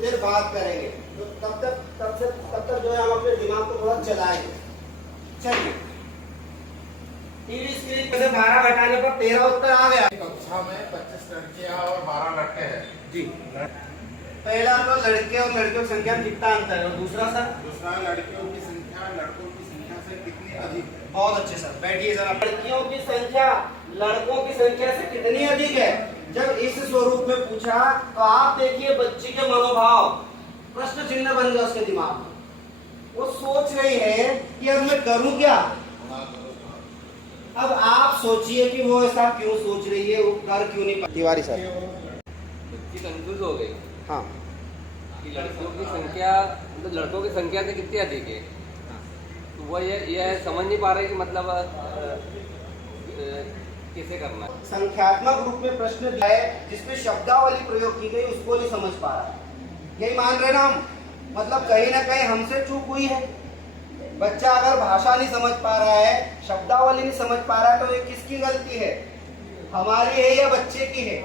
देर बात करेंगे। तो तब तक जो है हम अपने दिमाग को थोड़ा चलाएंगे। चलिए, टीवी स्क्रीन से 12 घटाने पर 13 उत्तर आ गया। कक्षा में 25 लड़कियां और 12 लड़के हैं जी। पहला तो लड़के और लड़कियों की संख्या में कितना अंतर है, और दूसरा सर? दूसरा, लड़कियों की संख्या लड़कों की संख्या से कितनी अधिक है। बहुत अच्छे सर, बैठिए जरा। लड़कियों की संख्या लड़कों की संख्या से कितनी अधिक है? जब इस स्वरूप में पूछा तो आप देखिए बच्ची के मनोभाव, प्रश्न चिन्ह बन गया उसके दिमाग में। वो सोच रही है कि अब मैं करूं क्या। अब आप सोचिए कि वो ऐसा क्यों सोच रही है, वो कर क्यों नहीं पाती। तिवारी सर। बच्ची कंफ्यूज हो गई हाँ, कि लड़कियों की संख्या मतलब लड़कों की संख्या से कितनी अधिक है। तो वो ये समझ नहीं पा रहे कि मतलब कैसे करना है। संख्यात्मक रूप में प्रश्न दिया है जिसमें शब्दावली प्रयोग की गई, उसको नहीं समझ पा रहा है। यही मान रहे ना हम, मतलब कहीं ना कहीं हमसे चूक हुई है। बच्चा अगर भाषा नहीं समझ पा रहा है, शब्दावली नहीं समझ पा रहा है, तो ये किसकी गलती है, हमारी है या बच्चे की है?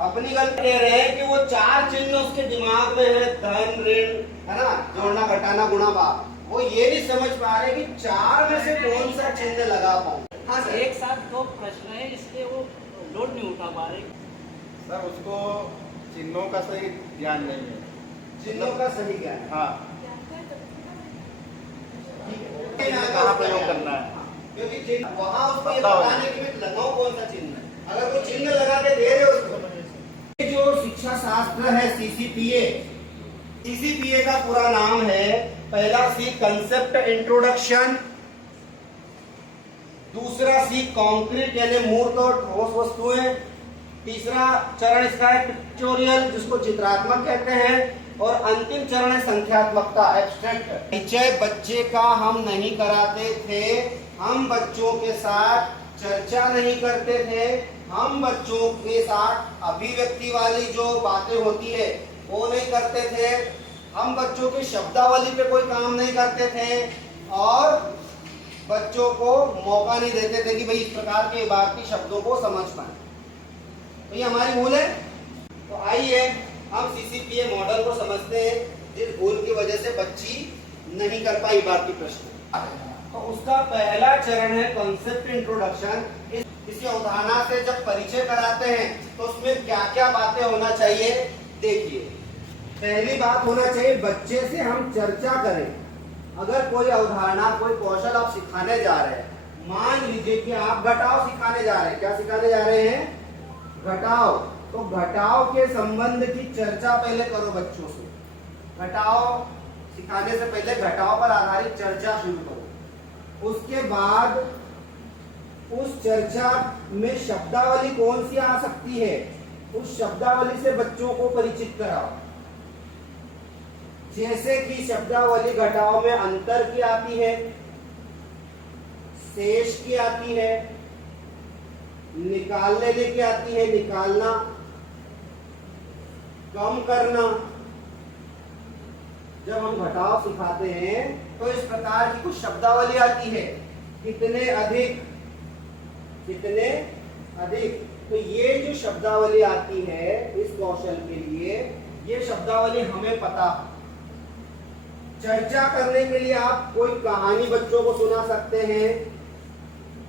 अपनी गलती। कह रहे हैं कि वो 4 चिन्ह उसके दिमाग में है, धन ऋण, है ना, जोड़ना घटाना गुणा भाग। वो ये नहीं समझ पा रहे कि 4 में से कौन सा चिन्ह लगा पाऊं। हाँ सर। एक साथ 2 प्रश्न है, इसलिए वो लोड नहीं उठा पा रहे। सर, उसको चिन्हों का सही ज्ञान नहीं है। चिन्हों का सही ज्ञान है। हाँ, कहाँ प्रयोग करना है, क्योंकि चिन्ह वहाँ उसको ये बताने के लिए लगाओ कौन सा चिन्ह है। अगर वो चिन्ह लगा के दे रहे हो उसको। ये जो शिक्षा शास्त्र है सीसीपीए, सीसीपीए का पूरा नाम है, पहला सी कंसेप्ट इंट्रोडक्शन, दूसरा सी कॉन्क्रीट यानी मूर्त और ठोस वस्तुएं, तीसरा चरण इसका है पिक्चोरियल जिसको चित्रात्मक कहते हैं, और अंतिम चरण है संख्यात्मकता एब्स्ट्रैक्ट। परिचय बच्चे का हम नहीं कराते थे, हम बच्चों के साथ चर्चा नहीं करते थे, हम बच्चों के साथ अभिव्यक्ति वाली जो बातें होती है वो नहीं करते थे, हम बच्चों की शब्दावली पे कोई काम नहीं करते थे, और बच्चों को मौका नहीं देते थे कि भाई इस प्रकार के भारतीय शब्दों को समझ पाए। तो ये हमारी भूल है। तो आइए हम सीसीपीए मॉडल को समझते हैं, जिस भूल की वजह से बच्ची नहीं कर पाई भारतीय प्रश्न। तो उसका पहला चरण है कॉन्सेप्ट इंट्रोडक्शन। किसी अवधारणा से जब परिचय कराते हैं तो उसमें क्या क्या बातें होना चाहिए, देखिए। पहली बात होना चाहिए बच्चे से हम चर्चा करें। अगर कोई अवधारणा, कोई कौशल आप सिखाने जा रहे हैं, मान लीजिए कि आप घटाव सिखाने जा रहे हैं। क्या सिखाने जा रहे हैं? घटाव। तो घटाव के संबंध की चर्चा पहले करो बच्चों से। घटाव सिखाने से पहले घटाव पर आधारित चर्चा शुरू करो। उसके बाद उस चर्चा में शब्दावली कौन सी आ सकती है, उस शब्दावली से बच्चों को परिचित कराओ। जैसे कि शब्दावली घटाव में अंतर की आती है, शेष की आती है, निकाल लेने की आती है, निकालना, कम करना। जब हम घटाव सिखाते हैं तो इस प्रकार की कुछ शब्दावली आती है, कितने अधिक, कितने अधिक। तो ये जो शब्दावली आती है इस कौशल के लिए, ये शब्दावली हमें पता। चर्चा करने के लिए आप कोई कहानी बच्चों को सुना सकते हैं,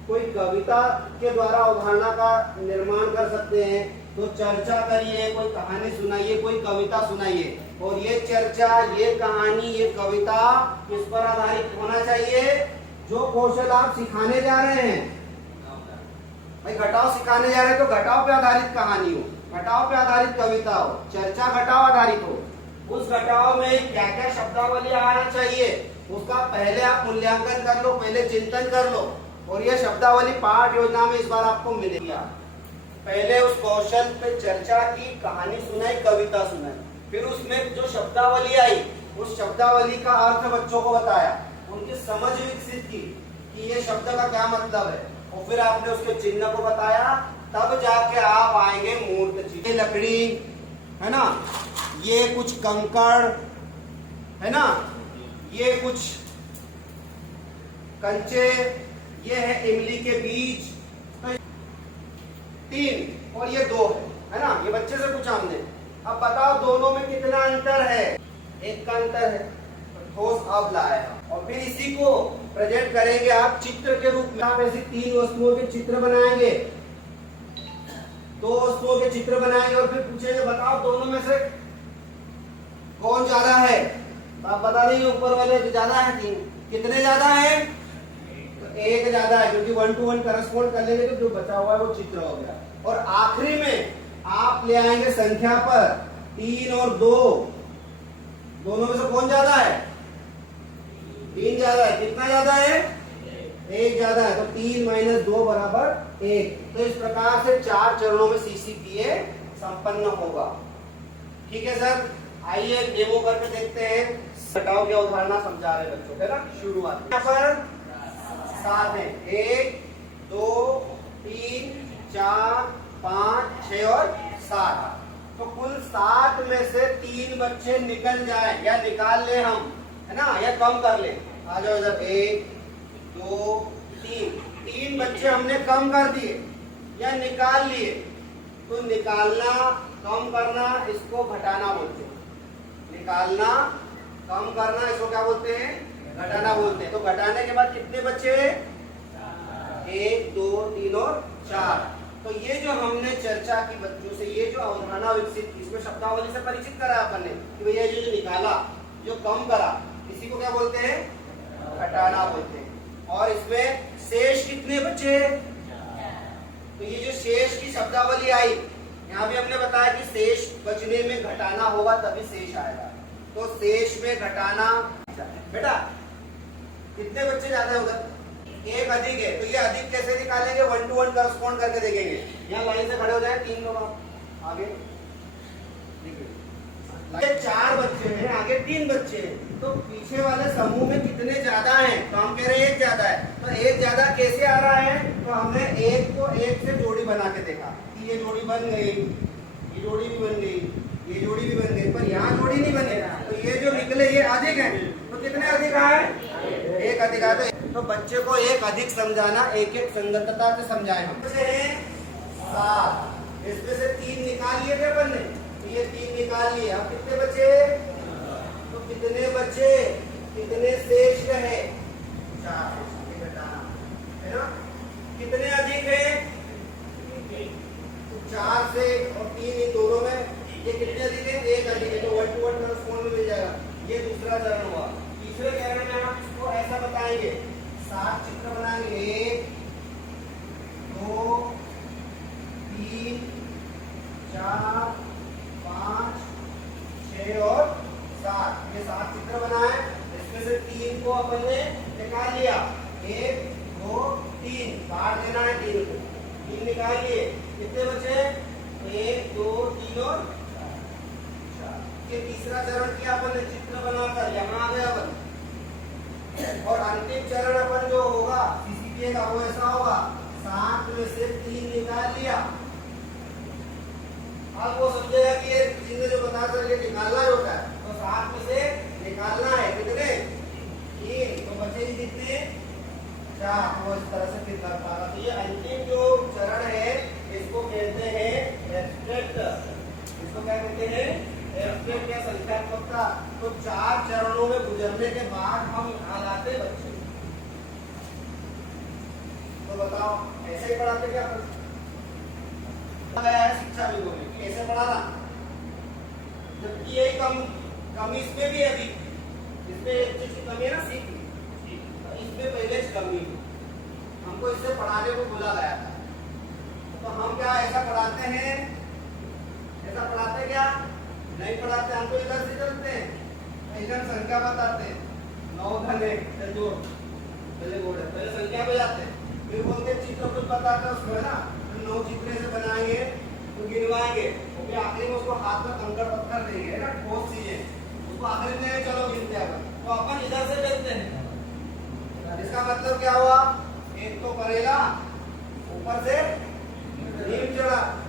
कोई कविता के द्वारा अवधारणा का निर्माण कर सकते हैं। तो चर्चा करिए, कोई कहानी सुनाइए, कोई कविता सुनाइए, और ये चर्चा, ये कहानी, ये कविता किस पर आधारित होना चाहिए? जो कौशल आप सिखाने जा रहे हैं। भाई घटाव सिखाने जा रहे हैं तो घटाव पे आधारित कहानी हो, घटाव पे आधारित कविता हो, चर्चा घटाव आधारित हो। उस घटाव में क्या क्या शब्दावली आना चाहिए उसका पहले आप मूल्यांकन कर लो, पहले चिंतन कर लो, और यह शब्दावली पाठ योजना में इस बार आपको मिलेगी। पहले उस कौशल पे चर्चा की, कहानी सुनाई, कविता सुनाई, फिर उसमें जो शब्दावली आई उस शब्दावली का अर्थ बच्चों को बताया, उनकी समझ विकसित की कि ये शब्द का क्या मतलब है, और फिर आपने उसके चिन्ह को बताया। तब जाके आप आएंगे मूर्त चीज। ये लकड़ी है ना, ये कुछ कंकड़ है ना, ये कुछ कंचे, ये है इमली के बीज, तो 3 और ये 2 है ना। ये बच्चे से पूछा हमने। अब बताओ दोनों में कितना अंतर एक का अंतर है, ठोस अब लाए हम। और फिर इसी को प्रेजेंट करेंगे आप चित्र के रूप में। आप ऐसी 3 वस्तुओं के चित्र बनाएंगे, 2 वस्तुओं के चित्र बनाएंगे और फिर पूछेंगे बताओ दोनों में से कौन ज्यादा है। तो आप बता देंगे ऊपर वाले जो ज्यादा है 3, कितने ज्यादा है, तो 1 ज्यादा है, क्योंकि 1 to 1 करस्पॉन्ड कर लेंगे तो जो बचा हुआ है वो चित्र हो गया। और आखिरी में आप ले आएंगे संख्या पर 3 और 2, दोनों में से कौन ज्यादा है, 3 ज्यादा है। कितना ज्यादा है, 1 ज्यादा है। तो 3 - 2 बराबर 1। तो इस प्रकार से 4 चरणों में CCPA संपन्न होगा। ठीक है सर, आइए डेमो करके देखते हैं। घटाओ की अवधारणा समझा रहे बच्चों को, है ना। शुरुआत यहाँ पर 7 है, 1 2 3 4 5 6 और 7। तो कुल 7 में से 3 बच्चे निकल जाए या निकाल ले हम, है ना, या कम कर ले। आ जाओ इधर, 1 2 3 बच्चे हमने कम कर दिए या निकाल लिए। तो निकालना, कम करना, इसको घटाना बोलते हैं। निकालना, कम करना, इसको क्या बोलते हैं, घटाना बोलते हैं। तो घटाने के बाद कितने बचे, 1 2 3 और 4। तो ये जो हमने चर्चा की बच्चों से, ये जो अवधारणा विकसित की, इसमें शब्दावली से परिचित करा अपन ने कि भैया ये जो निकाला, जो कम करा, इसी को क्या बोलते हैं, घटाना बोलते हैं। और इसमें शेष कितने बचे, तो ये जो शेष की शब्दावली आई, यहाँ भी हमने बताया कि शेष बचने में घटाना होगा तभी शेष आएगा। तो शेष में घटाना, बेटा कितने बच्चे ज्यादा है उधर, 1 अधिक है। तो ये अधिक कैसे निकालेंगे, 1 to 1 करस्पॉन्ड करके देखेंगे। यहाँ लाइन से खड़े हो जाए, 3 लोग आगे, ये 4 बच्चे हैं, आगे 3 बच्चे हैं। तो पीछे वाले समूह में कितने ज्यादा हैं, तो हम कह रहे हैं 1 ज्यादा है। तो 1 ज्यादा कैसे आ रहा है, तो हमने 1 को 1 से जोड़ी बना के देखा कि ये जोड़ी बन गई, ये जोड़ी भी बन गई, ये जोड़ी भी बन गई, पर यहाँ जोड़ी नहीं बने। तो ये जो निकले ये अधिक है। तो कितने अधिक आए, 1 अधिक आए। तो बच्चे को 1 अधिक समझाना, एक संगतता से समझाए हम। 7, इसमें से 3 निकाल लिए थे अपन ने, तो ये 3 निकाल लिए। अब कितने बचे, तो कितने बचे, कितने शेष रहे, 4 घटाना, है ना। कितने अधिक है, 4 से और 3 इन दोनों में, ये कितने अधिक है, 1 अधिक है। तो 1 to 1 करस्पॉन्ड में मिल जाएगा। ये दूसरा चरण हुआ। तीसरे चरण में हम इसको ऐसा बताएंगे, 7 चित्र बनाएंगे, 1 2 3 4 5 6 और 7। ये 7 चित्र बनाए। इसमें से 3 को अपन ने निकाल लिया, 1 2 3, काट देना है 3 को, 3 निकाल लिए। कितने बचे, 1 2 3 और 4। ये तीसरा चरण किया अपन ने, चित्र बनाकर यहाँ आ गया अपन। और अंतिम चरण अपन जो होगा CCPA का, वो ऐसा होगा, 7 में से 3 निकाल लिया। अब वो समझेगा कि ये जिसने जो बता कर ये निकालना होता है, तो 7 में से निकालना है कितने, 3। तो बचे कितने, 4। वो इस तरह से फिर कर पाएगा। तो ये अंतिम जो चरण है, इसको कहते हैं एब्स्ट्रैक्ट। इसको क्या कहते हैं, एब्स्ट्रैक्ट या संख्यात्मकता। तो 4 चरणों में गुजरने के बाद हम यहाँ लाते बच्चे। तो बताओ ऐसे ही पढ़ाते क्या गया है शिक्षा विभाग में, कैसे पढ़ाना, जबकि यही कमी इसमें भी है। अभी इसमें एक चीज की कमी है ना, सीख, इसमें पहले से कमी है। हमको इससे पढ़ाने को बोला गया था। तो हम क्या ऐसा पढ़ाते हैं, ऐसा पढ़ाते क्या नहीं पढ़ाते, हम तो इधर से चलते हैं, इधर संख्या बताते हैं, 9 धन 1 जोड़, पहले बोर्ड है, पहले संख्या पे जाते हैं, फिर बोलते चित्र कुछ बताते हैं उसको, है ना। 9 चित्र से बनाएंगे, तो गिनवाएंगे, और फिर आखिरी में उसको हाथ में कंकड़ पत्थर देंगे, है ना, ठोस चीजें, उसको आखिरी में चलो गिनते हैं। तो अपन इधर से चलते हैं। इसका मतलब क्या हुआ, एक तो करेला ऊपर से नीम चढ़ा,